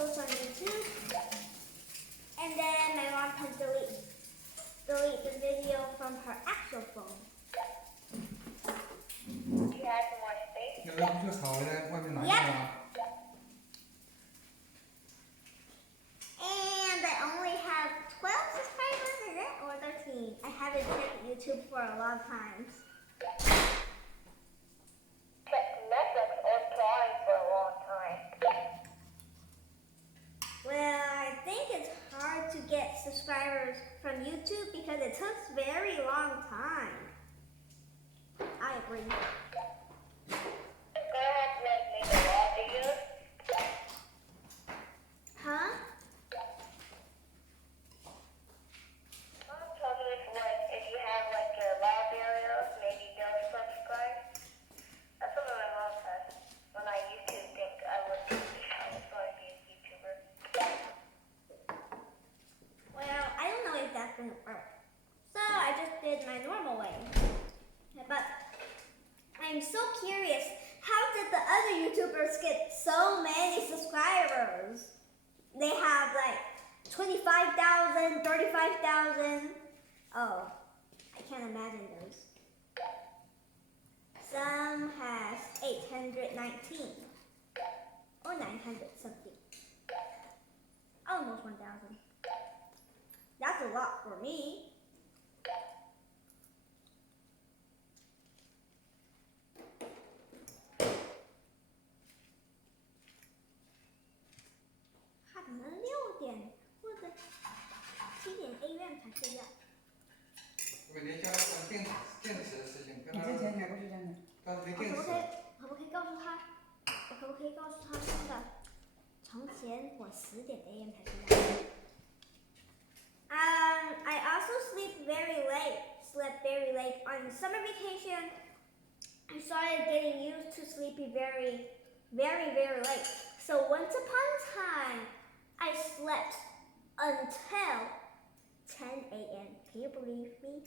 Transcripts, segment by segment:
post on YouTube, and then my mom can delete the video from her actual phone. Do you have some more space? 要不就好在外面拿下来。And I only have 12 subscribers, is it? Or 13? I haven't checked YouTube for a long time. Checked Netflix or Prime for a long time. Well, I think it's hard to get subscribers from YouTube because it takes a very long time. I agree. Go ahead and make the raw videos. Huh? I'm talking if you have like your raw videos, maybe don't subscribe. That's what my mom said when I used to think I was going to be a YouTuber. Well, I don't know if that's going to work. So I just did my normal way. But I'm so curious, how did the other YouTubers get so many subscribers? They have like 25,000, 35,000. Oh, I can't imagine those. Some has 819 or 900 something. Almost 1,000. That's a lot for me.每天教他关电池的事情，跟他。你之前讲过是这样的。告诉没电池。可不可以告诉他？我可不可以告诉他真的？从前我10点 AM 才睡觉。I also slept very late on summer vacation. I started getting used to sleeping very late. So once upon a time, I slept until 10 AM. Can you believe me?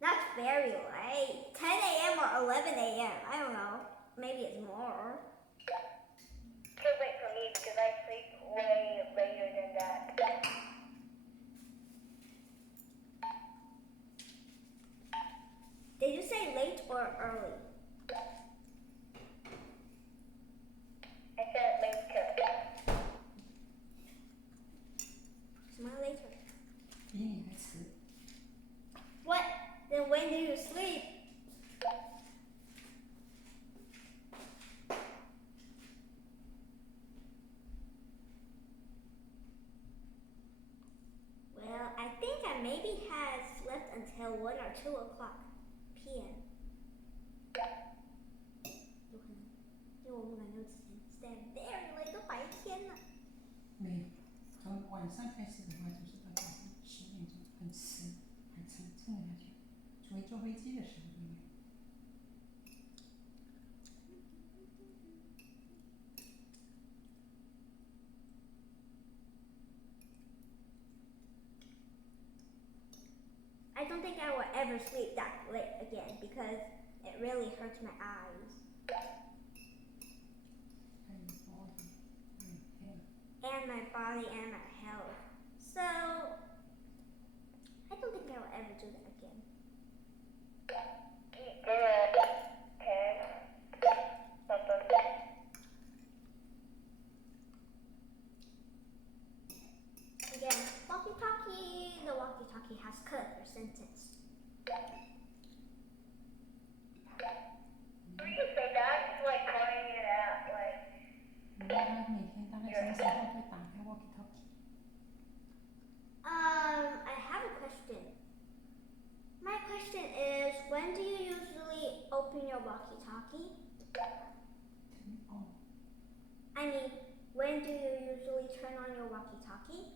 That's very late. 10 AM or 11 AM. I don't know. Maybe it's more. Too late for me because I sleep way later than that. Did you say late or early? I said later. 什么 later? 比你还迟。 What? Then when do you sleep? Well, I think I maybe had slept until 1 or 2 o'clock p.m. 有可能，因为我们两个之前 stay very late 都白天了。没有，从晚上开始的话，就是到早上10点钟，很迟，还撑得下去。除非坐飞机的时候没有。I don't think I will ever sleep that late again because it really hurts my eyes. 还有 body， 还有 health。 And my body and my health. So, I don't think I will ever do that again. Good. 10. Something. Again, walkie-talkie. The walkie-talkie has cut your sentence. We can say that. It's like cutting it out. Like. 他每天大概什么时候会打开 walkie-talkie？ I have a question. My question is, when do you usually open your walkie-talkie? Turn on. I mean, when do you usually turn on your walkie-talkie?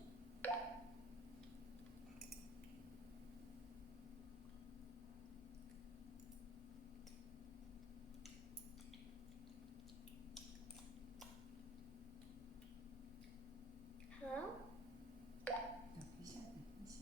Hello? 等一下，等一下。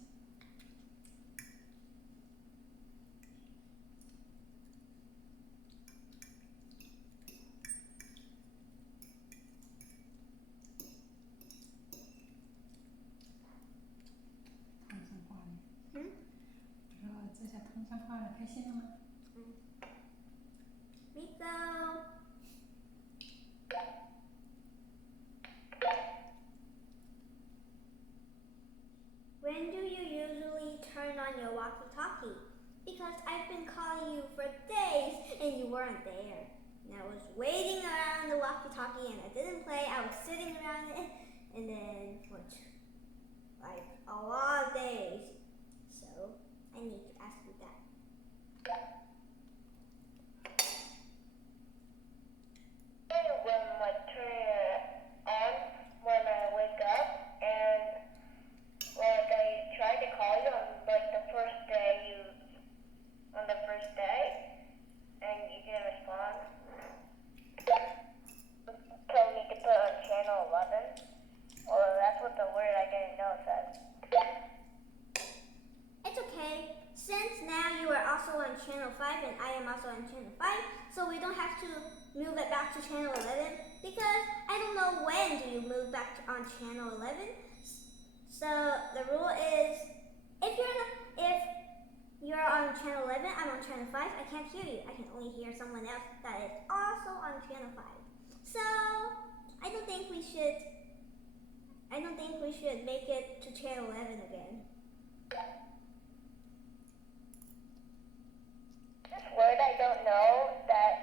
这下通上话了，开心了吗？ Miko. When do you usually turn on your walkie-talkie? Because I've been calling you for days and you weren't there. And I was waiting around the walkie-talkie and I didn't play. I was sitting around it and then for like a lot of days. So I need to ask you that. When like turn it on when I wake up and like I tried to call you on like the first day and you didn't respond. Told me to put on channel 11. Well, that's what the word I didn't know said. It's okay. Since now you are also on channel 5 and I am also on channel 5, so we don't have to move it back to channel 11 because I don't know when do you move back to, on channel 11. So the rule is if you're on channel 11, I'm on channel 5, I can't hear you. I can only hear someone else that is also on channel 5. So I don't think we should make it to channel 11 again. This word I don't know that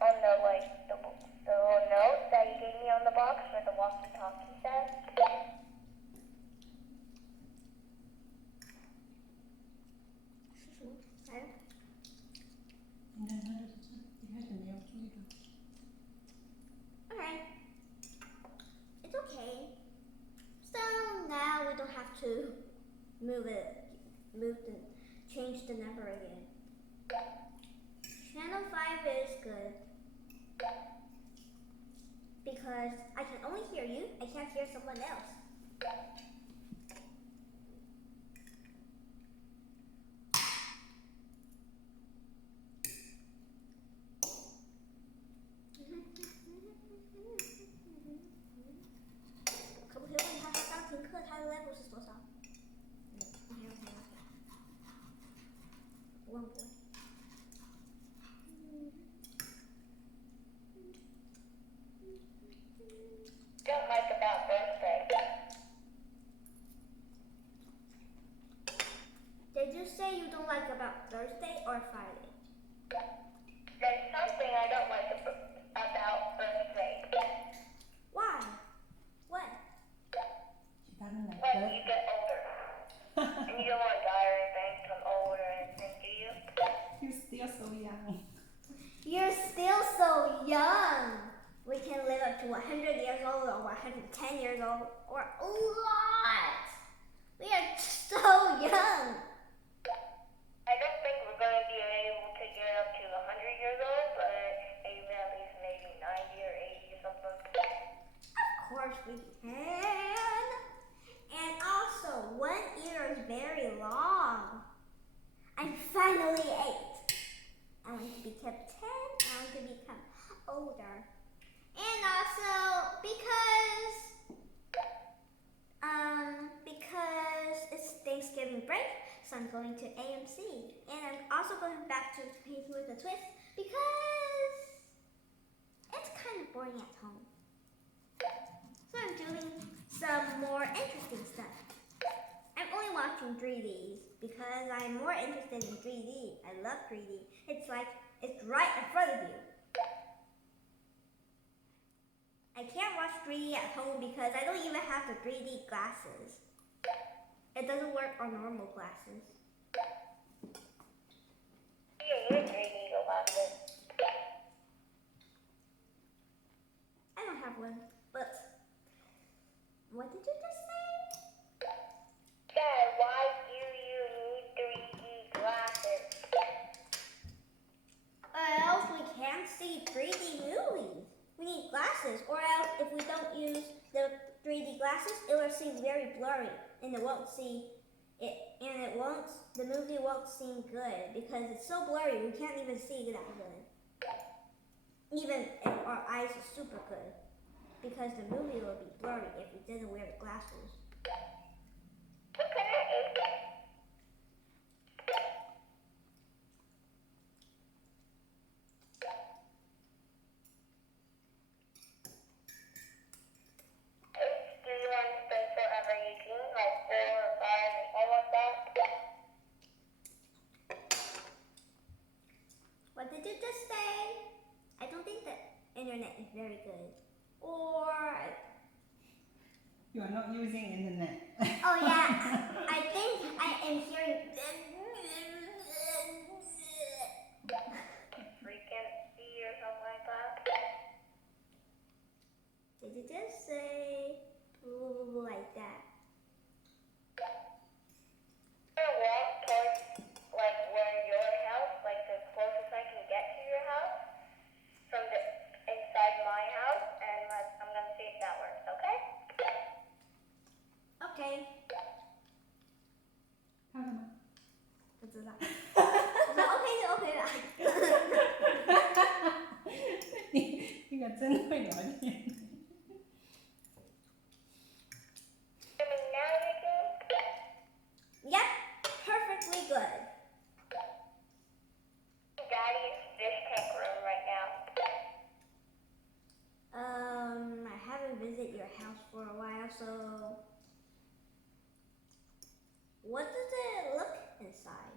on the like the little note that you gave me on the box where the walkie-talkie said. 应该他就是这，一开始没有注意到。 Alright. It's okay. So now we don't have to change the number again. Channel 5 is good. Because I can only hear you, I can't hear someone else. level 是多少？我还要看一下。忘过。Don't like about birthday. Did you say you don't like about Thursday or Friday? There's something I don't like about birthday. Why? What? 其他人来 When you get older. And you don't want to die or anything, become old or anything, do you? You're still so young. You're still so young. We can live up to 100 years old or 110 years old or a lot. We are so young. I don't think we're going to be able to get up to 100 years old, but maybe at least maybe 90 or 80 or something. Of course we can. And also, 1 year is very long. I'm finally 8. I want to become 10. I want to become older. And also because it's Thanksgiving break, so I'm going to AMC. And I'm also going back to Painting with a Twist because it's kind of boring at home. So I'm doing some more interesting stuff. I'm only watching 3Ds because I'm more interested in 3D. I love 3D. It's like it's right in front of you. I can't watch 3D at home because I don't even have the 3D glasses. It doesn't work on normal glasses. You need 3D glasses. I don't have one, but what did you just say? Dad, why do you need 3D glasses? Or else we can't see 3D movies. We need glasses, or else if we don't use the 3D glasses, it will seem very blurry, and it won't see it, and the movie won't seem good because it's so blurry we can't even see that good. Even if our eyes are super good, because the movie will be blurry if we didn't wear the glasses. What kind of did you just say? I don't think the internet is very good. Or You are not using internet. oh yeah, I think I am hearing. Frequency or something like that. Did you just say like that? I'm gonna walk towards like where your house, like the closest I can get to your house from the inside my house, and I'm gonna see if that works. Okay? Okay. 看了吗？不知道。我说 OK 就 OK 了。你可真会聊天。I mean, now you can. Yep, perfectly good. Daddy's fish tank room right now. I haven't visited your house for a while, so what does it look inside?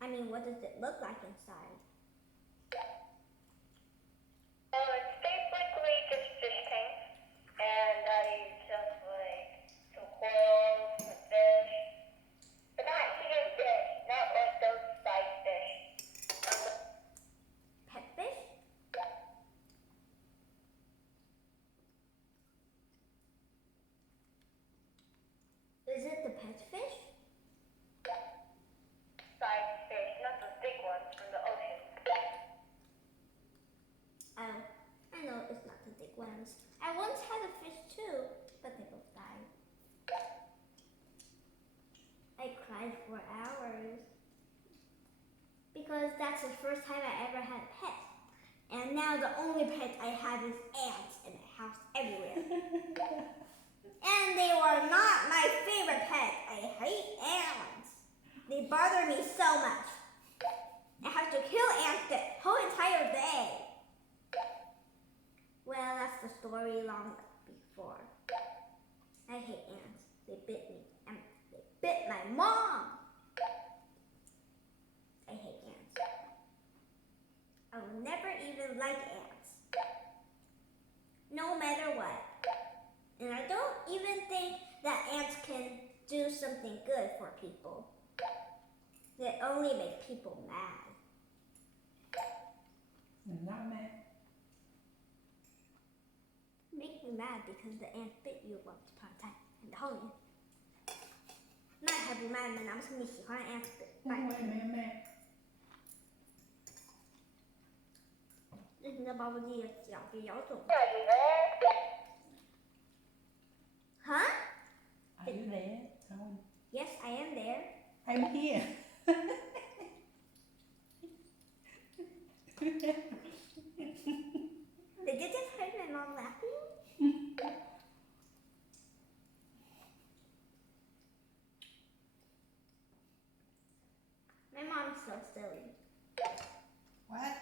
I mean, what does it look like inside? It's basically just fish tank, and Daddy just like some corals and fish, but not eating fish, not like those size fish. Pet fish? Is it the pet fish? Size fish, not the big ones from the ocean. Oh, I know it's not the big ones. I once had a fish too, but they both died. I cried for hours because that's the first time I ever had a pet. And now the only pet I have is ants in the house everywhere. And they were not my favorite pet. I hate ants. They bother me so much. I have to kill ants the whole entire day. Well, that's the story long before. I hate ants. They bit me. And they bit my mom. I hate ants. I will never even like ants. No matter what. And I don't even think that ants can do something good for people. They only make people mad. I'm not mad. Make me mad because the ant bit you once upon a time. And hold you. 那还不慢呢，难不成你喜欢 ant 但是我也没有卖。那你要把我的脚给咬肿了。 Are you there? Huh? Are you there? 然后 Yes, I am there. I'm here. Did you just heard my mom laughing? My mom's so silly. What?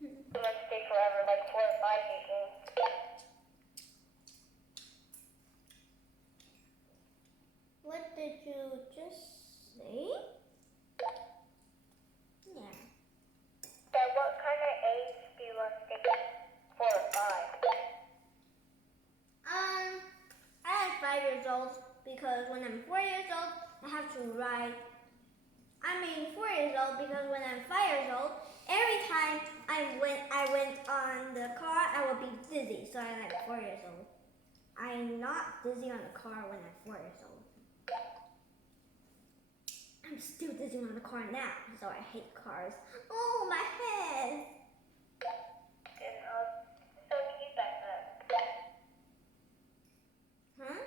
It must take forever, like 4 or 5 usually. What did you just say? Yeah. So what kind of age do you want to take? 4 or 5? I like 5 years old because when I'm 4 years old, I have to ride. 4 years old because when I'm 5 years old, every time I went on the car, I will be dizzy. So I'm like 4 years old. I'm not dizzy on the car when I'm 4 years old. I'm still dizzy on the car now, so I hate cars. Oh, my head! And so cute back then. Huh?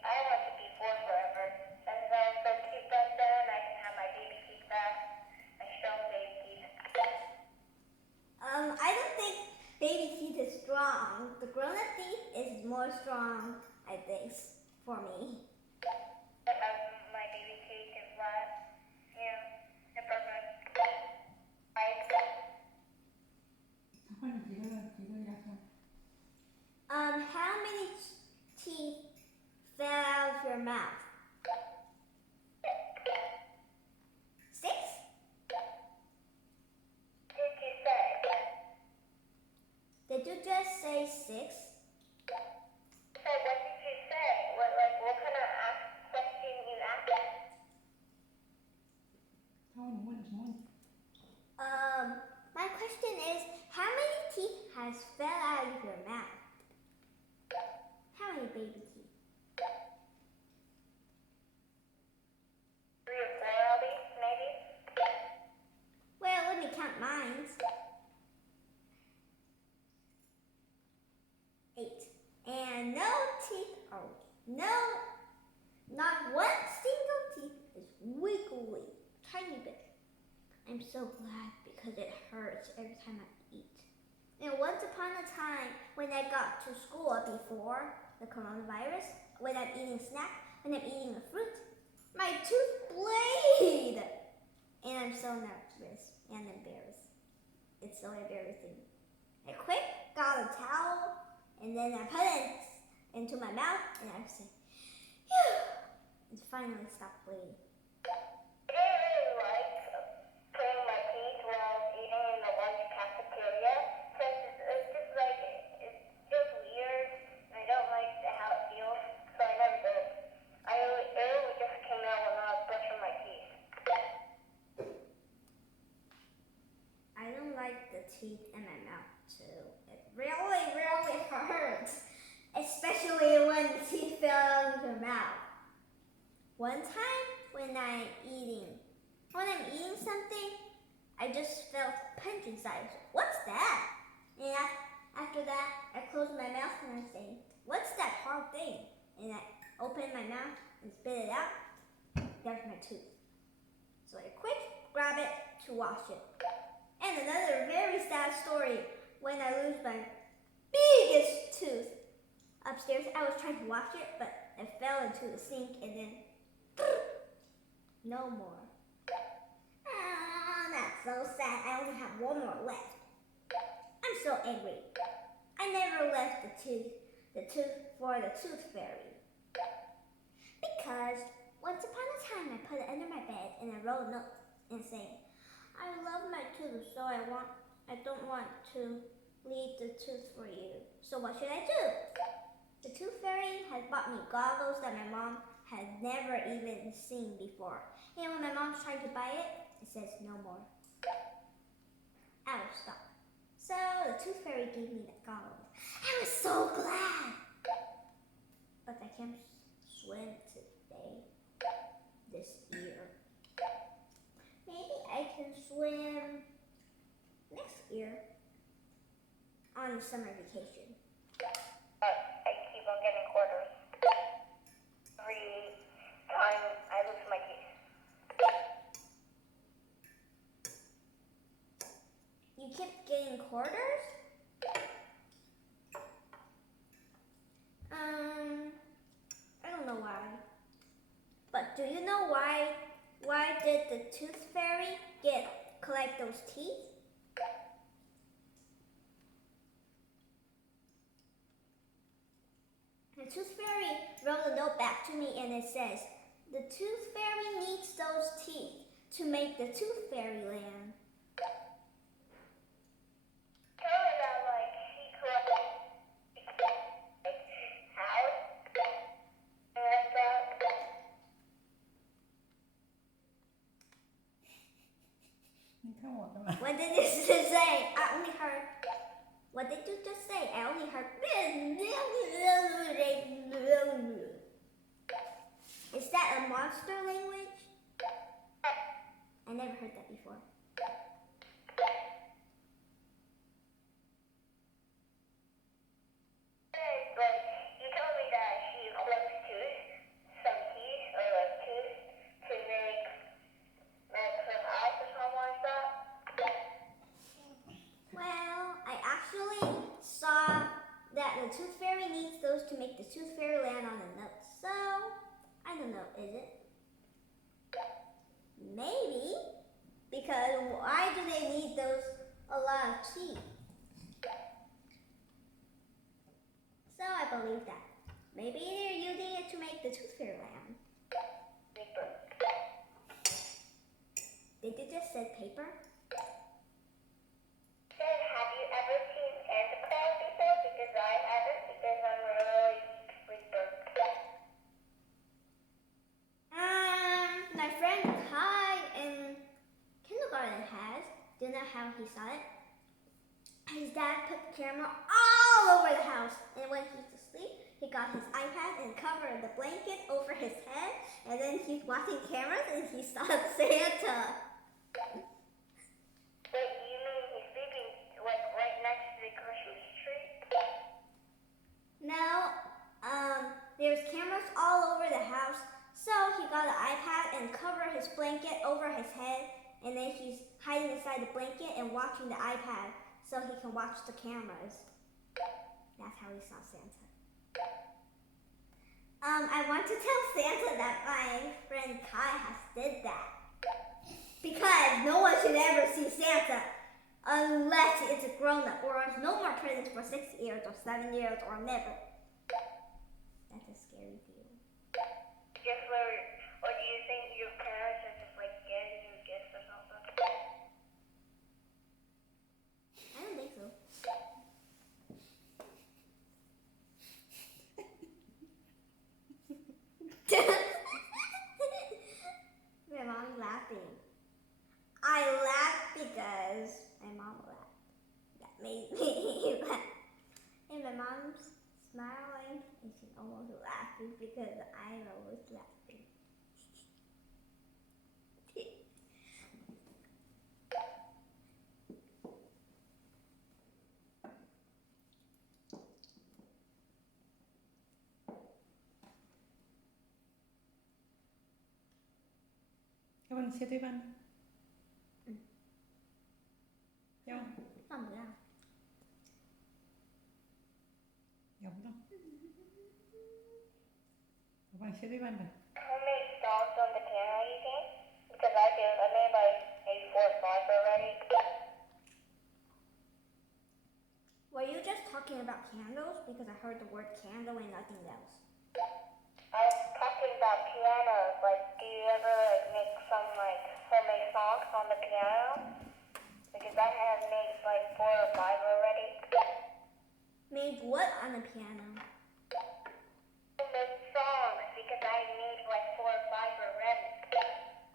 I want to be 4 forever. And then so cute back then, I can have my baby teeth back. My strong baby teeth. I don't think baby teeth is strong. The grown-up teeth is more strong, I think, for me. I have my baby teeth and flat. Yeah, they're perfect. How many teeth fell out No. No. Not one single teeth is wiggly. Tiny bit. I'm so glad because it hurts every time I eat. And once upon a time, when I got to school before the coronavirus, when I'm eating a snack, when I'm eating a fruit, my tooth blade! And I'm so nervous and embarrassed. It's so embarrassing. I quick got a towel, and then I put it into my mouth, and I say, phew! It finally stopped bleeding. I didn't really like cleaning my teeth while I was eating in the lunch cafeteria because it's just like, it feels weird and I don't like how it feels, so I never did. It really just came out when I was brushing my teeth. I don't like the teeth in my mouth too. It really, really hurts, especially when the teeth fell out of your mouth. One time when I'm eating something, I just felt a punch inside. What's that? And after that, I closed my mouth and I say, what's that hard thing? And I opened my mouth and spit it out. There's my tooth. So I quick grab it to wash it. And another very sad story when I lose my biggest tooth. Upstairs, I was trying to wash it, but it fell into the sink and then no more. Ah, that's so sad. I only have one more left. I'm so angry. I never left the tooth for the tooth fairy. Because once upon a time I put it under my bed and I wrote a note and saying, I love my tooth, so I don't want to leave the tooth for you. So what should I do? The tooth fairy had bought me goggles that my mom had never even seen before. And when my mom's trying to buy it, it says no more. Out of stock. So the tooth fairy gave me the goggles. I was so glad. But I can't swim today, this year. Maybe I can swim next year on summer vacation. I keep on getting quarters every time I lose my teeth. You keep getting quarters? I don't know why. But do you know why did the tooth fairy collect those teeth? The tooth fairy wrote a note back to me and it says, the tooth fairy needs those teeth to make the tooth fairy land. Tell me that, like, she collected how? And like that.你看我的嘛。 What did you say? I only heard. What did you just say? I only heard. Is that a monster language? I never heard that before. Like, you told me that she collects some teeth, or like tooth, to make like some house or something like that. Well, I actually saw that the tooth fairy needs those to make the tooth fairy land on the note. So, I don't know, is it? Maybe. Because why do they need those a lot of teeth? So I believe that. Maybe they're using it to make the tooth fairy land. Paper. Did you just say paper? Then, have you ever seen Santa Claus before? Because I haven't, because I'm really sleeper. My friend Kai in kindergarten has. Do you know how he saw it? His dad put the camera all over the house, and when he's asleep, he got his iPad and covered the blanket over his head, and then he's watching cameras and he saw Santa. Wait, you mean he's sleeping like right next to the Christmas tree? No, there's cameras all over the house. So he got an iPad and covered his blanket over his head, and then he's hiding inside the blanket and watching the iPad so he can watch the cameras. That's how he saw Santa. I want to tell Santa that my friend Kai has did that. Because no one should ever see Santa unless it's a grown-up, or no more presents for 6 years or 7 years or never. That's a scary deal. Or do you think your parents are just like getting you gifts or something? I don't think so. My mom's laughing. I laughed because my mom laughed. That made me laugh. And my mom's smiling and she's almost laughing because I was laughing.要不你切对半呢？要放不下。要不到。我帮你切对半呗。 How many songs on the piano you think? Because I do. I made like maybe 4 or 5 already. Were you just talking about candles? Because I heard the word candle and nothing else. I was talking about pianos. Like, do you ever like make some like homemade songs on the piano? Because I have made like 4 or 5 already. Made what on the piano? Homemade songs because I made like 4 or 5 already.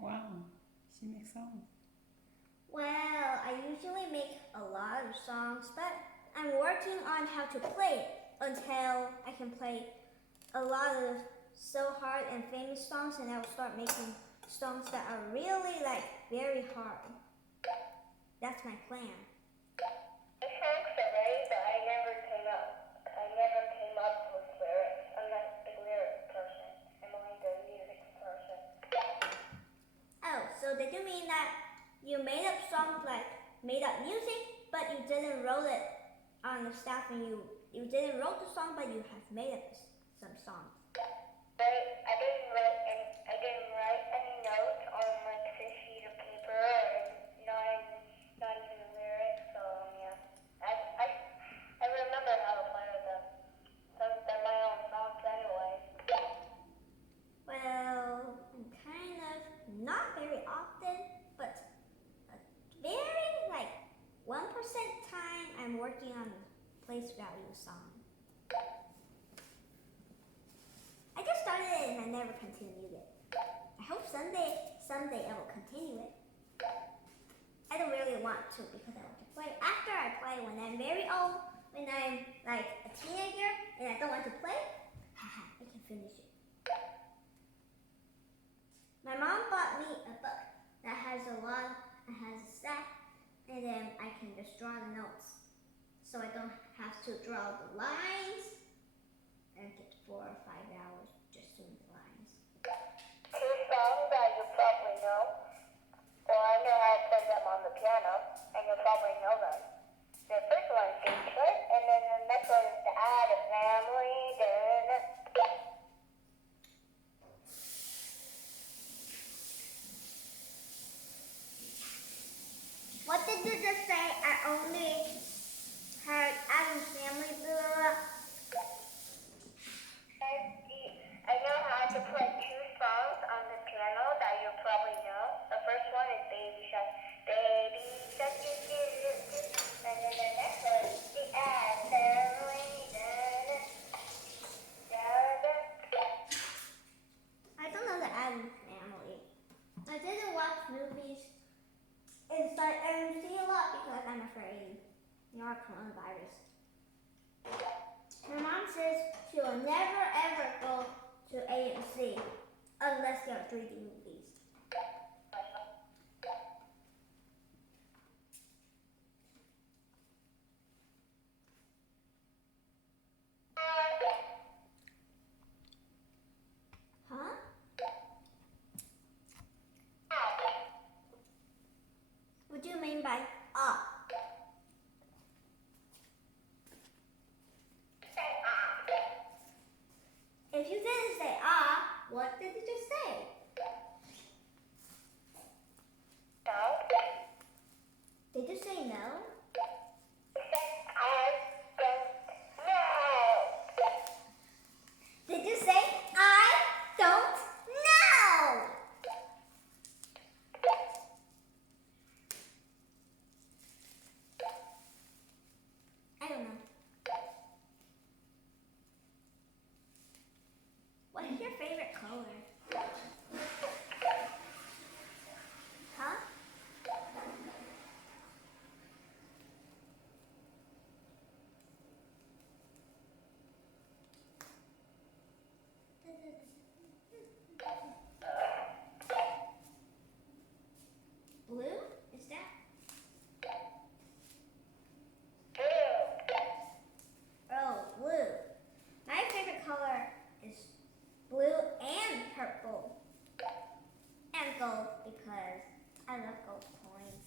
Wow, she makes songs. Well, I usually make a lot of songs, but I'm working on how to play it until I can play a lot of so hard and famous songs, and I'll start making songs that are really like very hard. That's my plan. The songs are ready, but I never came up with lyrics. I'm not the lyric person. I'm only the music person. Oh, so did you mean that you made up songs like made up music, but you didn't wrote it on the staff, and you didn't wrote the song, but you have made up some songs. I didn't write any notes on like this sheet of paper, or not even the lyrics. So yeah, I remember how to play with them. They're my own songs anyway. Well, kind of, not very often, but a very like 1% time I'm working on a place value song. I just started it and I never continued it. I hope someday I will continue it. I don't really want to because I want to play. After I play when I'm very old, when I'm like a teenager and I don't want to play, haha, I can finish it. My mom bought me a book that has a stack, and then I can just draw the notes. So I don't have to draw the lines and get 4 or 5 hours just doing the lines. 2 songs that you probably know. Well, I know how to play them on the piano, and you'll probably know them. The first one is Beachfoot, and then the next one is The Addams Family. What did you just say? I only heard Adam's Family. Blah, blah, blah. I know how to play 2 songs on the piano that you probably know. The first one is Baby Shark, Baby Shark, do, do, do, do. And then the next one is The Addams Family. I don't know the Adams Family. I didn't watch movies inside AMC a lot because I'm afraid coronavirus. My mom says she will never ever go to AMC unless there are 3D movies. What did you just say? No. Did you say no? I don't know. Did you say I don't know? I don't know. What is your favorite color? Huh? Blue? Is that? Blue. Oh, blue. My favorite color is blue and purple. And gold because I love gold coins.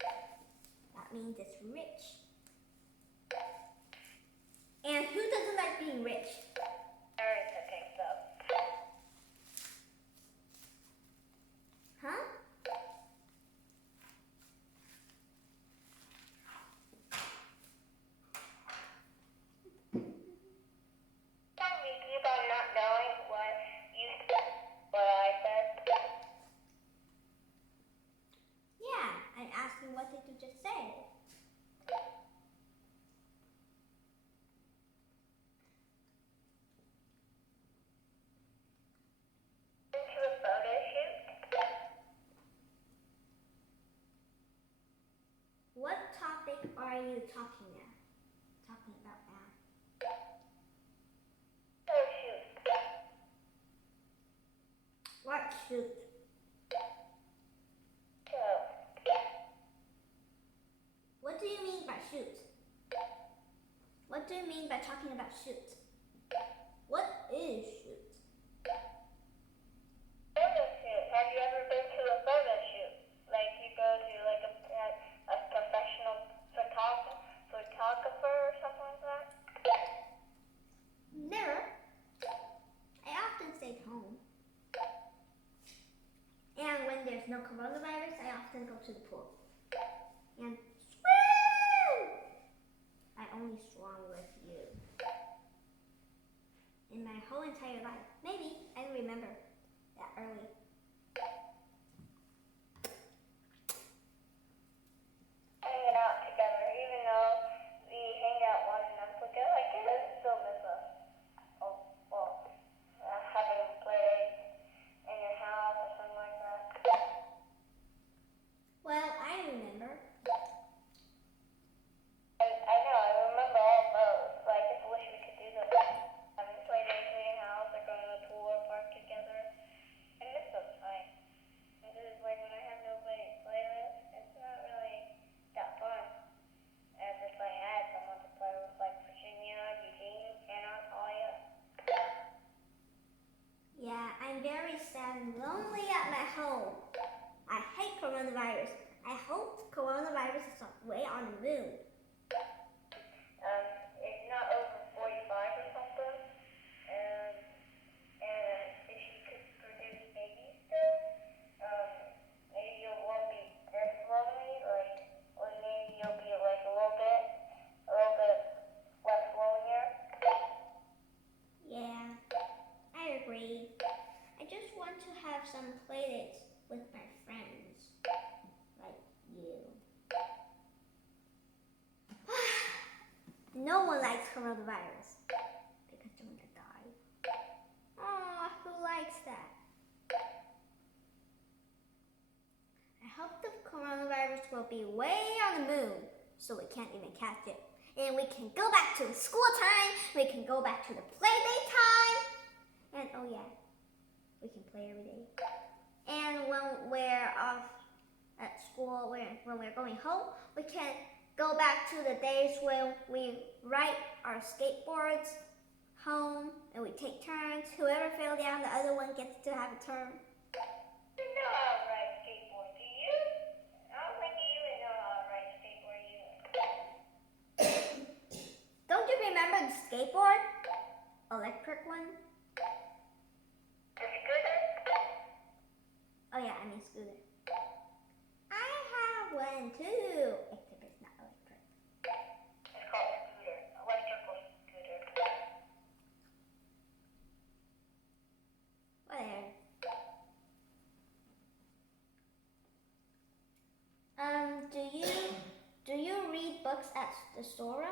That means it's rich. And who doesn't like being rich? Marissa thinks so. Huh? Tell me, keep on not knowing what I said. Yeah, I'm asking what did you just say? Into a photo shoot. What topic are you talking about now? Photo shoot. What shoot? So, What do you mean by shoot? What do you mean by talking about shoot? What is shoot? photo shoot. Have you ever been to a photo shoot? Like you go to like a professional photographer or something like that? Never. I often stay home. And when there's no coronavirus, I often go to the pool. And swim! I only swam with you. In my whole entire life. Maybe. I don't remember that early. Hanging out together, even though we hang out 1 month ago, I can still miss us. Oh, well, having played in your house or something like that. Well, I remember. I know, I remember all those. But I just wish we could do them. Having played dates in your house or going to the pool or park together. I miss those times. This is like when I have nobody to play with, it's not really that fun. As if I had someone to play with, like Virginia, Eugene, Hannah, Talia. Yeah, I'm very sad and lonely at my home. I hate coronavirus. I hope coronavirus is way on the moon. It's not over 45 or something. And if she could produce babies still, maybe it won't be this lonely, or maybe you'll be like a little bit less lonelier. Yeah, I agree. I just want to have some playdates with my friends. Like you. No one likes coronavirus. Because they're gonna die. Aw, who likes that? I hope the coronavirus will be way on the moon so we can't even catch it. And we can go back to the school time, we can go back to the playdate time. And oh yeah, we can play every day. And when we're off at school, when we're going home, we can go back to the days when we ride our skateboards home and we take turns. Whoever fell down, the other one gets to have a turn. You know how to ride a skateboard, do you? I don't think you even know how to ride a skateboard either. Don't you remember the skateboard? Electric one? The scooter. I have one too, except it's not electric. It's called a scooter. Electrical scooter. Whatever. Do you read books at the store?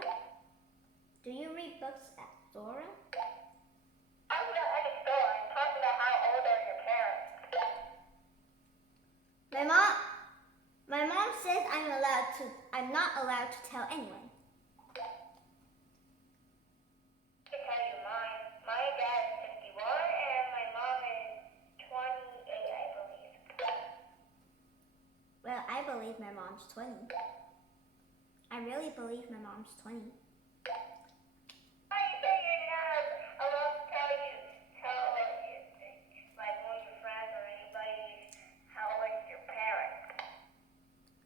Do you read books at the store? I'm not at a store. I'm talking about how old are your parents? My mom says I'm not allowed to tell anyone. I can tell you mine. My dad is 51 and my mom is 28, I believe. Well, I believe my mom's 20. I really believe my mom's 20. Why you say you're not allowed to tell like one of your friends or anybody how old is your parents?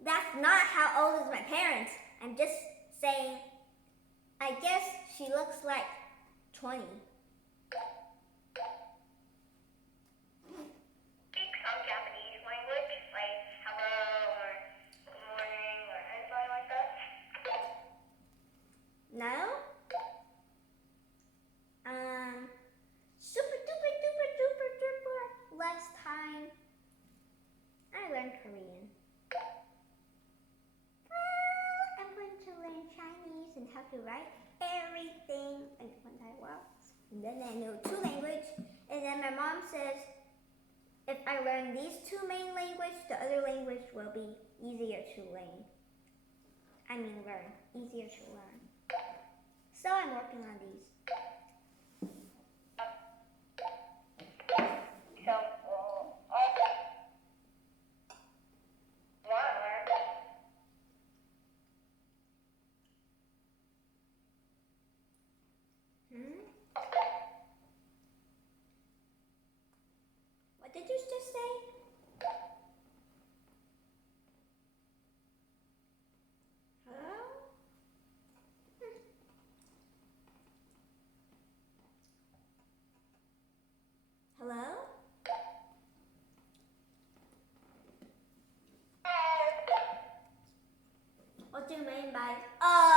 That's not how old is my parents. I'm just saying, I guess she looks like 20. Speak some Japanese language, like hello or good morning or anything like that. No? Super duper duper duper duper last time I learned Korean. I'm going to learn Chinese and how to write everything like one time well. And then I know 2 languages. And then my mom says if I learn these 2 main languages, the other language will be easier to learn. Easier to learn. So I'm working on these. So, also, want to learn. What did you just say? Hello? Hello? What do you mean by Hello.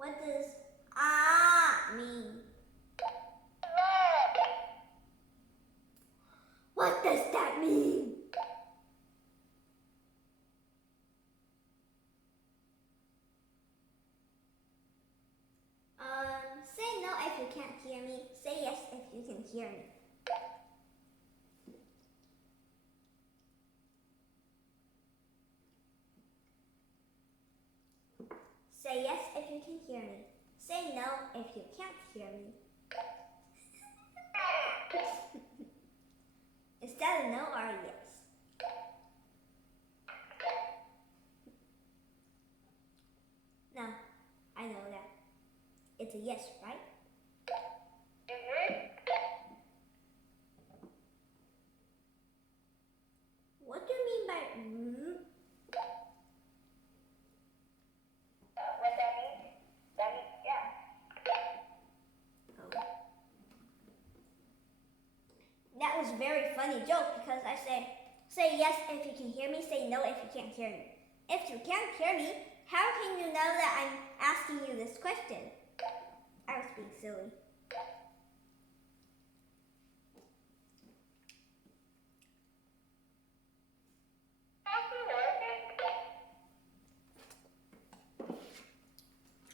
what does mean? Hello. What does that mean? Say no if you can't hear me. Say yes if you can hear me. Say yes if you can hear me. Say no if you can't hear me. Is that a no or a yes? No, I know that. It's a yes, right? What do you mean by What that means? That means yeah. Oh. That was a very funny joke because I say yes if you can hear me, say no if you can't hear me. If you can't hear me, how can you know that I'm asking you this question? I was being silly.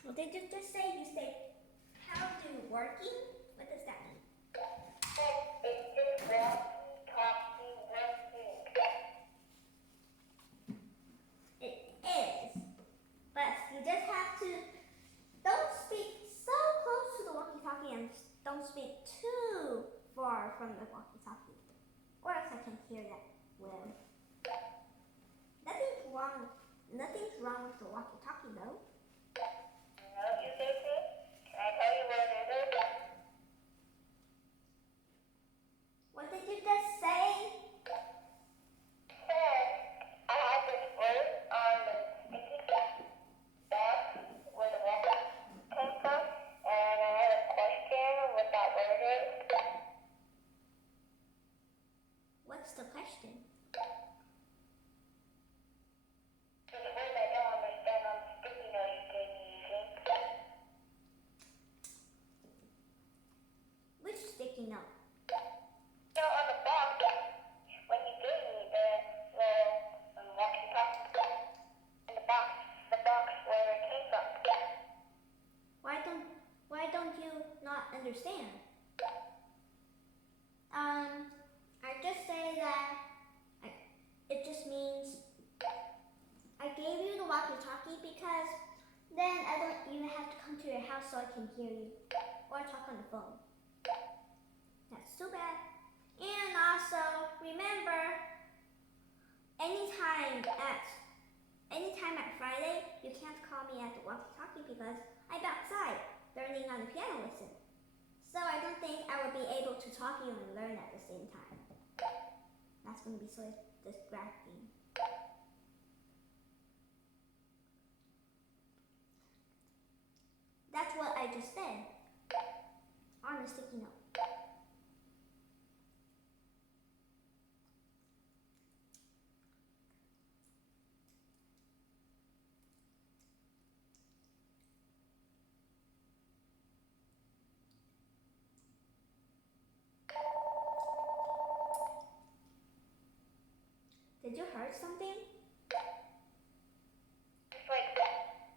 What did you just say? You say, how do working? What does that mean? It's just walking, talking, working. It is. But you just have to, don't speak so close to the walkie-talkie and don't speak too far from the walkie-talkie. Or else I can hear that well. Nothing's wrong with the walkie-talkie though. No, you say so? Can I tell you what it is? What did you just say? Said I had this word on the sticky box where the water came from, and I had a question what that word is. don't you not understand? I just say that it just means I gave you the walkie-talkie because then I don't even have to come to your house so I can hear you or talk on the phone. That's too bad. And also, remember, anytime at Friday, you can't call me at the walkie-talkie because I'm outside learning on the piano lesson. So I don't think I will be able to talk to you and learn at the same time. That's going to be so distracting. That's what I just said on a sticky note. Did you hear something? It's like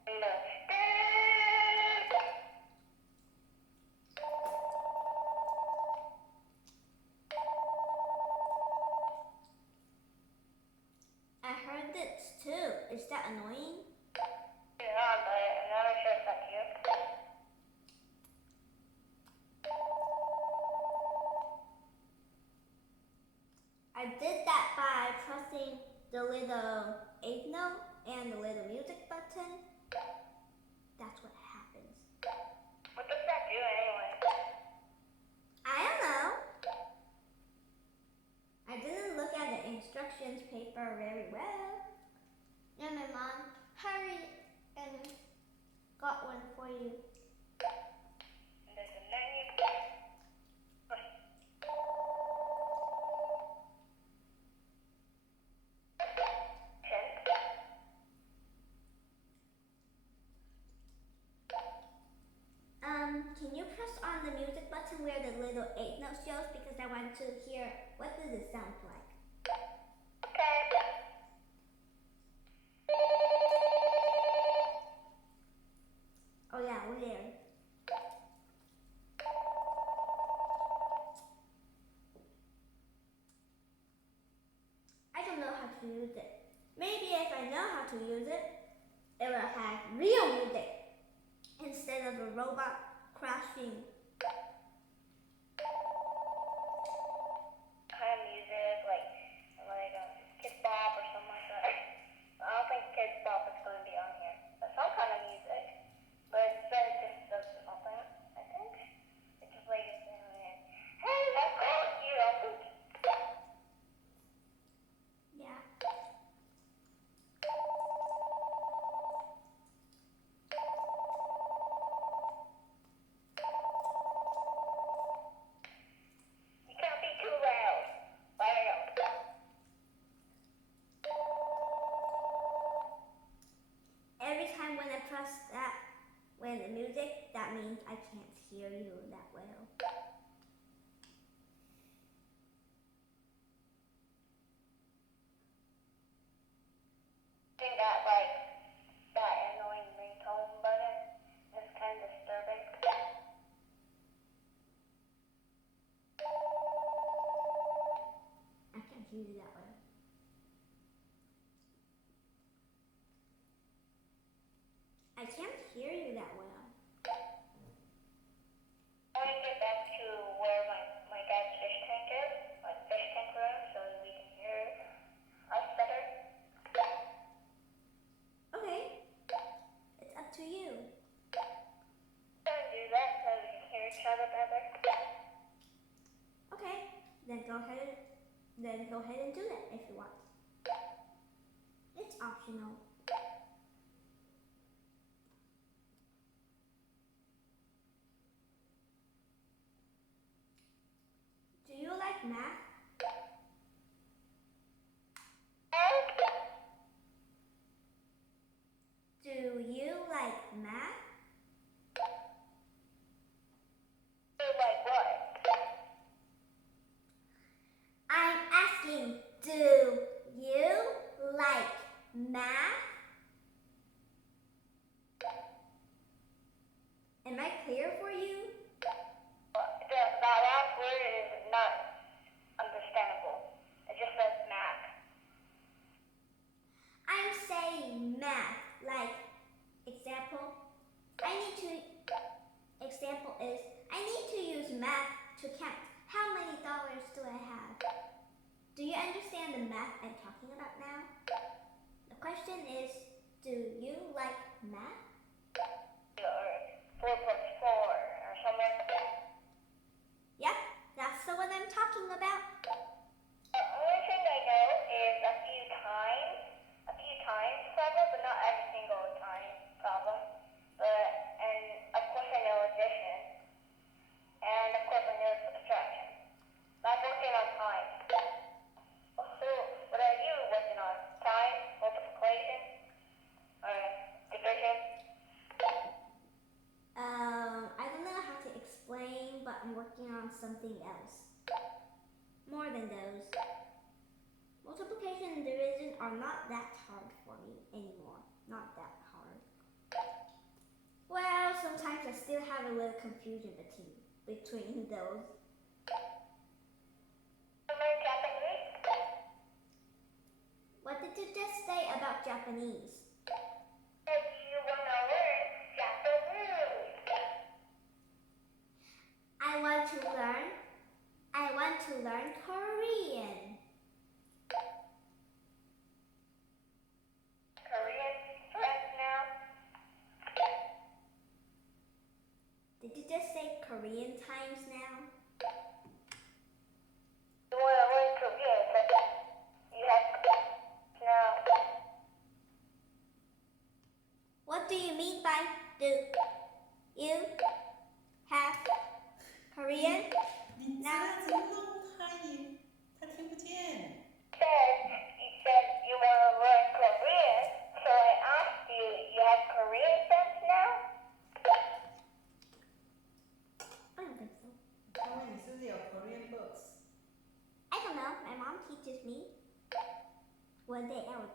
no. I heard this too. Is that annoying? Yeah, but I'm not sure if that's you. I did that by pressing the little 8 note and the little music button. That's what happens. What does that do anyway? I don't know. I didn't look at the instructions paper very well. And my mom hurried and got one for you. There's a menu. Can you press on the music button where the little 8 note shows because I want to hear what does it sound like? Okay. Oh yeah, we're there. I don't know how to use it. Maybe if I know how to use it, it will have real music instead of a robot crashing. Kind of music, like Kids Bop or something like that. I don't think Kids Bop is going to be on here. But some kind of music. But it says just does nothing, I think. It's just like, hey, that's cool, you know. Yeah. You can't be too loud. Every time when I press that, when the music, that means I can't hear you that well. I think that annoying ringtone button is kind of disturbing. I can't hear you that well. I can't hear you that well. I want to get back to where my dad's fish tank is, like fish tank room, so we can hear us better. Okay. It's up to you. I'm gonna do that so we can hear each other better. Okay. Then go ahead and do that if you want. It's optional. Do you like math? Do you like math? Like what? I'm asking, do you like math? Am I clear for you? question is, do you like math? Or 4 plus 4 or something like that. Yep, that's the one I'm talking about. The only thing I know is a few times problem, but not every single time problem. And of course I know addition, and of course I know subtraction. But I'm working on time. So what are you working on? Time, multiplication, or division? I don't know how to explain, but I'm working on something else. More than those. Multiplication and division are not that hard for me anymore. Not that hard. Well, sometimes I still have a little confusion between those. Learn Japanese? What did you just say about Japanese? If you want to learn Japanese. I want to learn Korean. Korean friends now? Did you just say Korean times now? You want to learn Korean, but you have now. What do you mean by do you have Korean? 你这样子弄他也，他听不见。 You said you want to learn Korean, so I asked you, you have Korean friends now? I don't think so. 他问你是不是有 Korean books？ I don't know. My mom teaches me. One day I will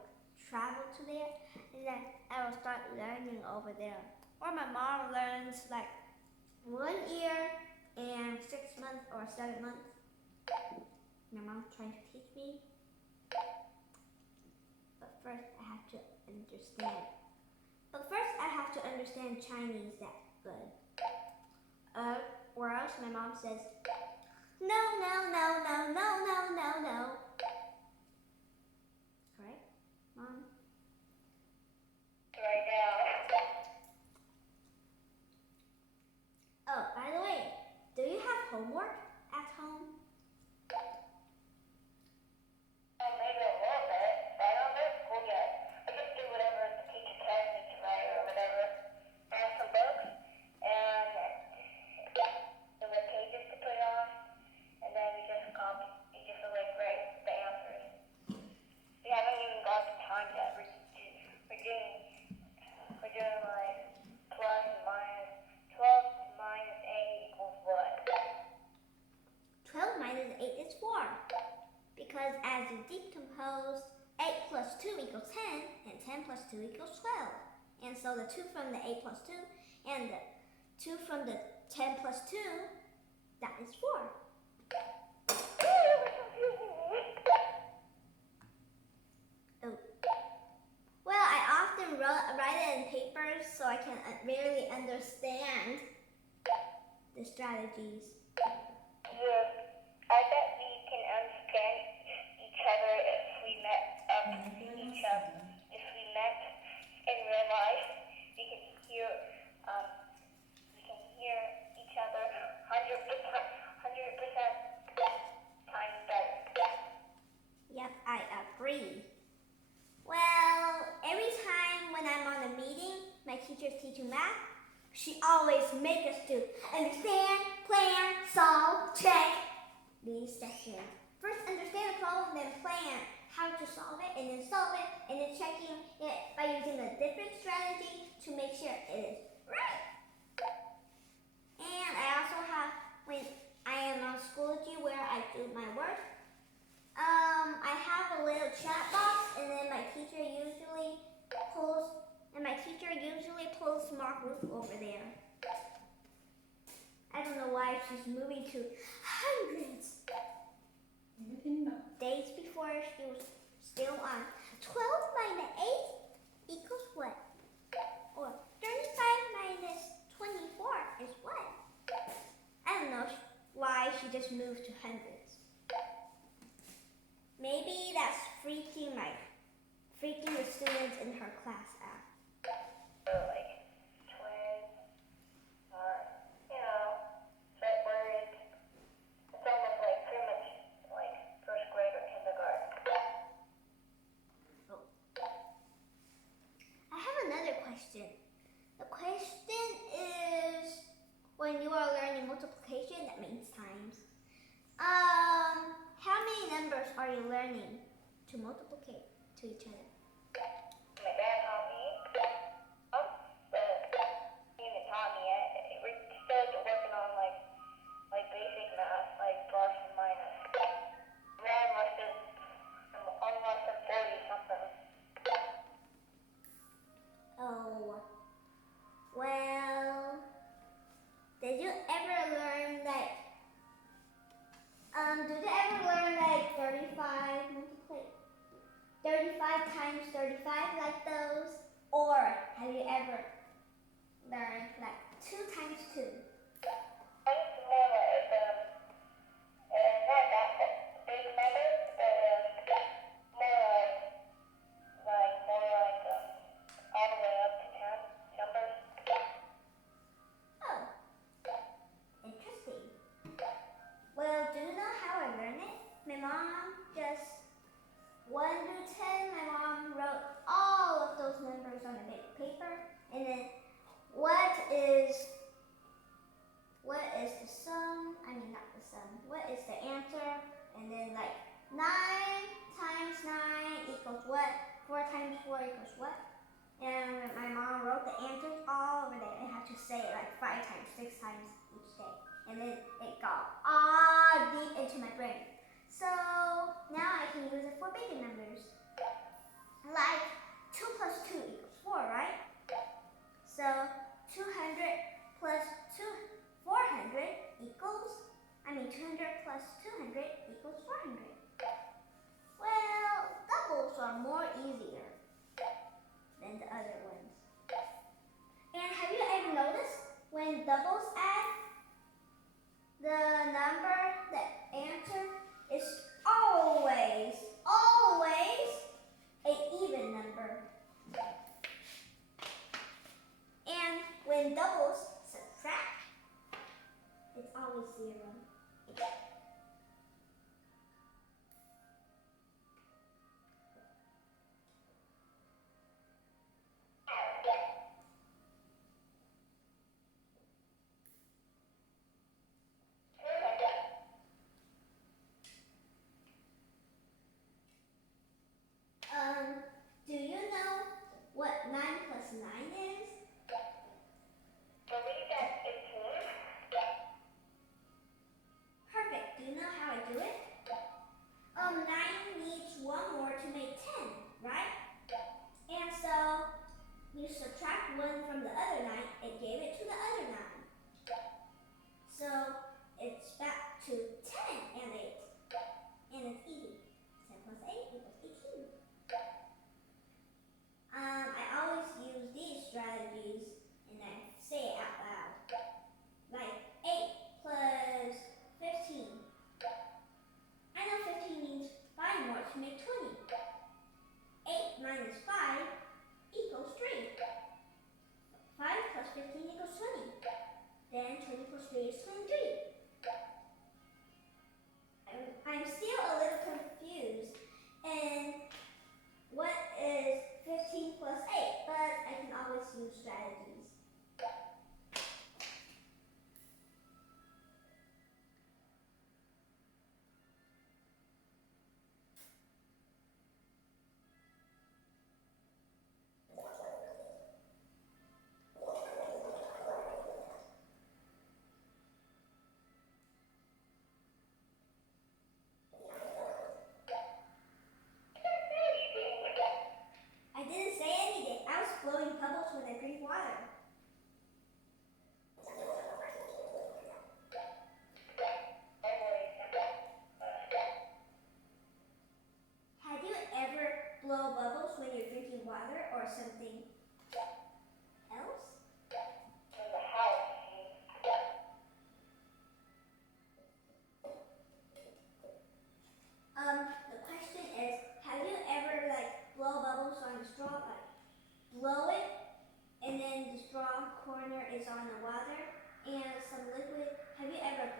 travel to there and then I will start learning over there. Or my mom learns like 1 year and 6 months or 7 months. My mom's trying to teach me. But first I have to understand Chinese that good. Or else my mom says, no. Correct, Mom? Right now. Oh, by the way, do you have homework at home? Maybe a little bit, but I don't go to school yet. I just do whatever the teacher tells me to write or whatever. I have some books and the web pages to put on, and then we just copy. We just like write the answers. We haven't even got the time yet. We're doing like plus and minus. 12 minus 8 equals what? 12 minus 8 is 4. Because as you decompose, 8 plus 2 equals 10, and 10 plus 2 equals 12. And so the 2 from the 8 plus 2, and the 2 from the 10 plus 2, that is 4. Oh. Well, I often write it in papers so I can really understand the strategies. Yeah, I bet we can understand each other if we met If we met in real life, we can hear each other 100% times better. Yep, I agree. Well, every time when I'm on a meeting, my teacher's teaching math, she always makes us do understand, plan, solve, check these sections. First understand the problem, then plan how to solve it, and then solve it, and then checking it by using a different strategy to make sure it is right. And I also have, when I am on Schoology where I do my work, I have a little chat box, and then my teacher usually pulls smart group over there. I don't know why she's moving to hundreds. 你会听到。 Days before she was still on 12 minus 8 equals what? Or 35 minus 24 is what? I don't know why she just moved to hundreds. Maybe that's freaking freaking the students in her class out. So like twins, or you know, sight words. It's almost like pretty much like first grade or kindergarten. I have another question. The question is, when you are learning multiplication, that means times. How many numbers are you learning to multiplicate to each other? My dad taught me, but he even taught me it. We're still working on like basic math, like plus and minus. We're on lesson 40 something. Oh, well, did you ever learn like, did you ever learn like 35 times 35 like those? Or have you ever learned like 2 times 2? It's more like not that big numbers, but more like all the way up to 10 numbers. Oh, interesting. Well, do you know how I learned it? My mom just 1 to 10, my mom wrote all of those numbers on a big paper, and then what is the sum? I mean, not the sum. What is the answer? And then like 9 times 9 equals what? 4 times 4 equals what? And my mom wrote the answers all over there. I had to say it like 5 times, 6 times each day. And then it got all deep into my brain. So now I can use it for bigger numbers. Like 2 plus 2 equals 4, right? So 200 plus 400 equals, 200 plus 200 equals 400. Well, doubles are more easier than the other ones. And have you ever noticed when doubles add, the number, the answer is always an even number. And when doubles subtract, it's always 0. Do you know what 9 plus 9 is? Believe that 18. Perfect.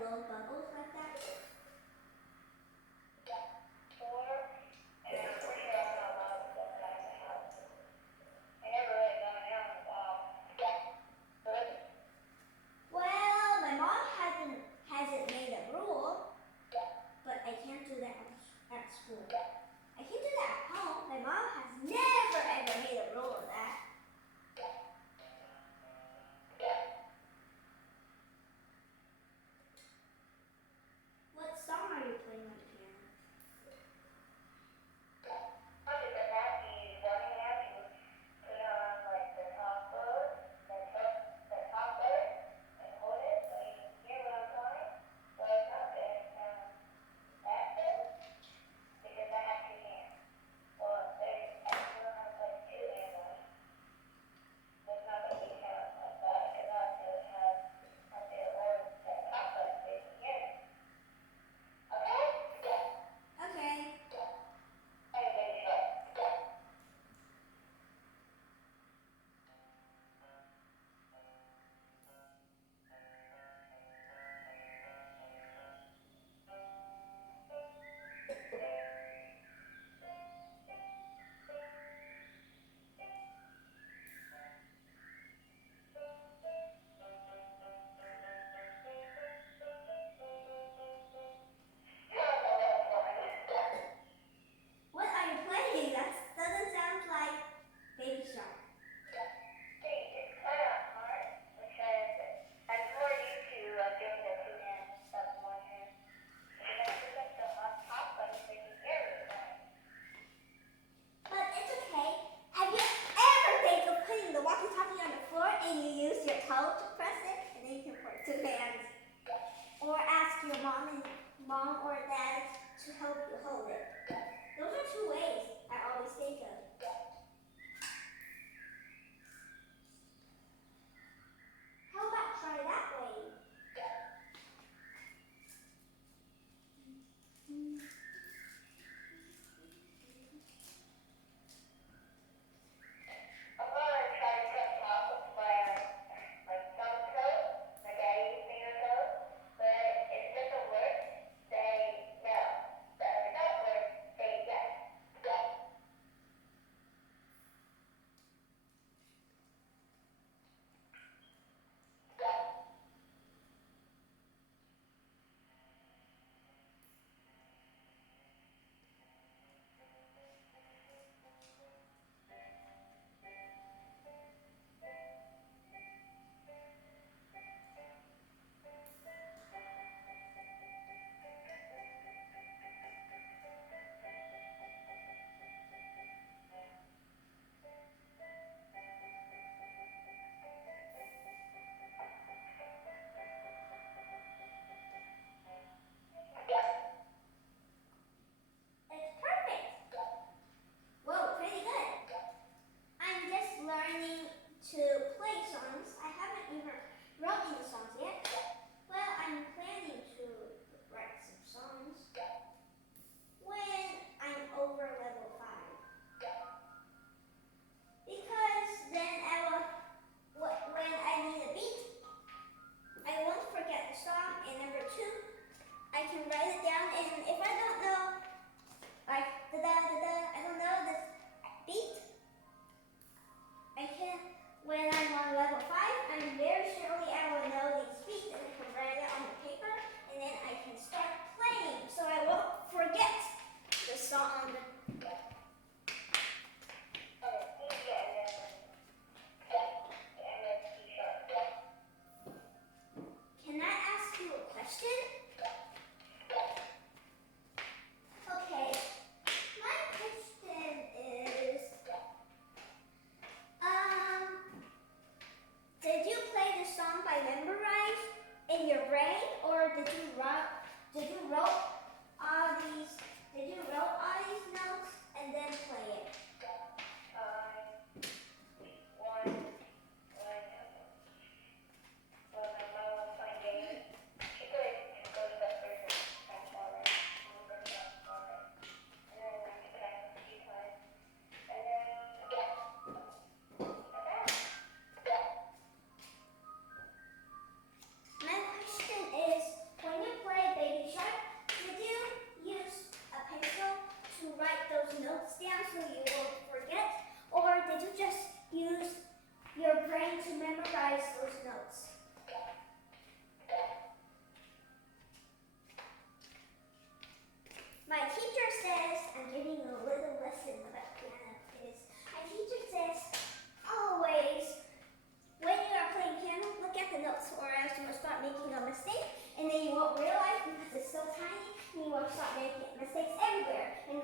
blow bubbles like that? Or, and I'm pretty sure I'm not allowed to go back in the house. I never really gone out in a while. But Well, my mom hasn't made a rule, but I can't do that at school. I can do that at home. My mom has never ever made a rule of that. What song are you playing on the piano? I'm just happy running at you. Put on like the top road, the top button, and hold it so you can hear what I'm calling. So it's not going to sound that good because I have two hands. Well, I still have like two hands on it. So it's not going to be sound like that because I have to hold the top button so you can hear me. Okay? Okay. I'm going to show. What are you playing? That doesn't sound like Baby Shark. It's kind of hard because I'm more used to doing the two hands instead of one hand. And I pick up the top button so you can hear me fine. But it's okay. Have you ever think of putting the walkie-talkie on the floor and you use your toe to press it and then you can put two hands? Or ask your mom or dad to help you hold it. Those are two ways I always think of. How about try that way? I'm going to try to cut off with my thumb toe, my daddy's finger toe. But if it doesn't work, say no. But if it does work, say yes. It's perfect. Whoa, pretty good. I'm just learning to play songs. I haven't even wrote any songs yet. Well, I'm planning to write some songs when I'm over level 5. Because then when I need a beat, I won't forget the song. And number 2, I can write it down. And if I don't know, like da da da da, I don't know this beat, I can. When I'm on level 5, I'm very surely I will know these beats and I can write it on the paper, and then I can start playing, so I won't forget the song. Can I ask you a question? Okay, my question is, did you play the song by memorize in your brain, or did you write all these notes and then play it? When my mom was playing games, she could just go to the first and transform it. And then go to the transform it. And then we could try it a few times. And then, My question is, when will start making mistakes everywhere. And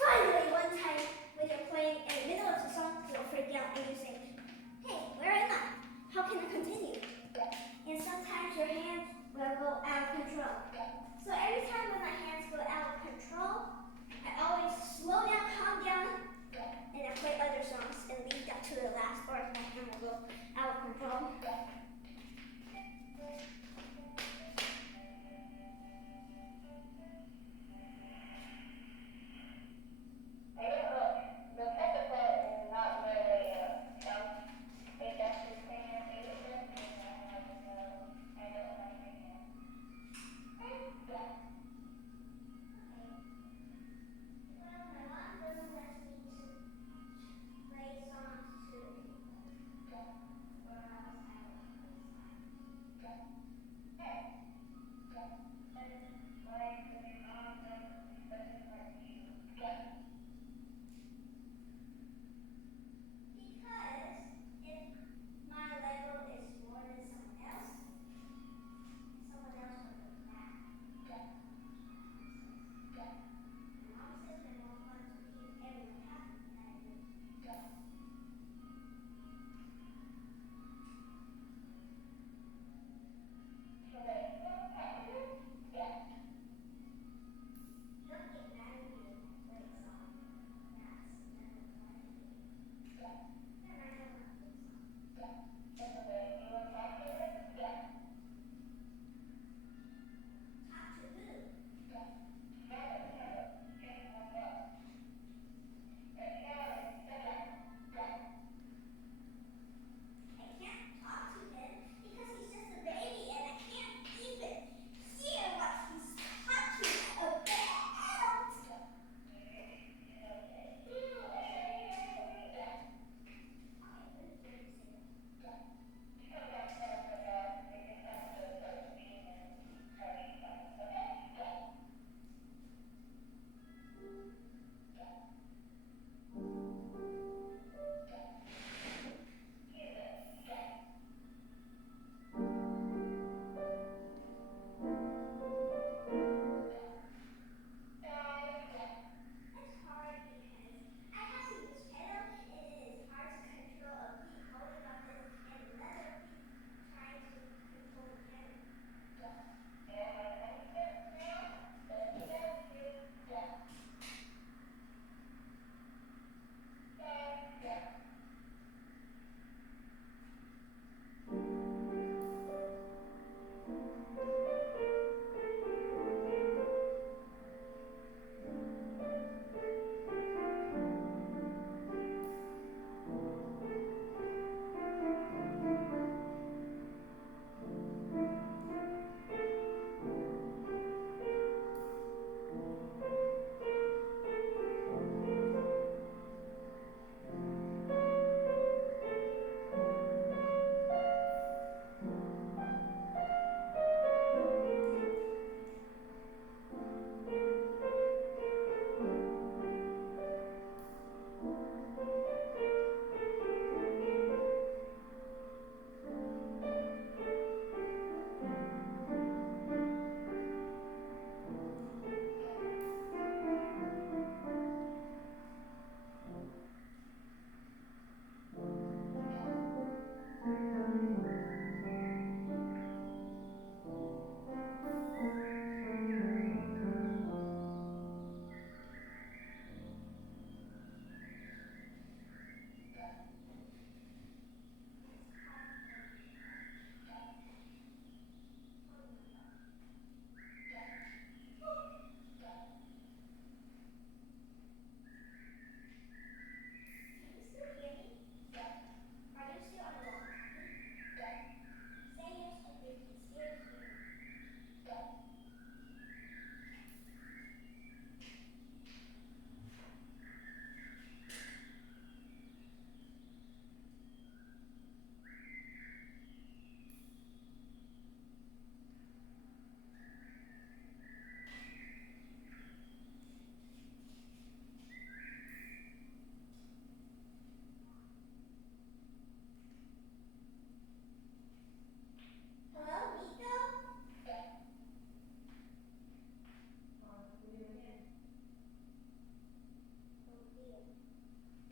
finally, one time when you're playing in the middle of the song, you'll freak out and you say, "Hey, where am I? How can I continue?" And sometimes your hands will go out of control. So every time when my hands go out of control, I always slow down, calm down, and I play other songs and leave that to the last, or my hand will go out of control. I don't know. The second part is not really it's actually saying anything. I don't like it. Well, my mom doesn't let me to play songs too. Or else I will because if my Lego is more than someone else will get mad. My mom says my mom wants to keep everyone happy, and I do. Don't get mad at me when I play songs.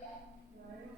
One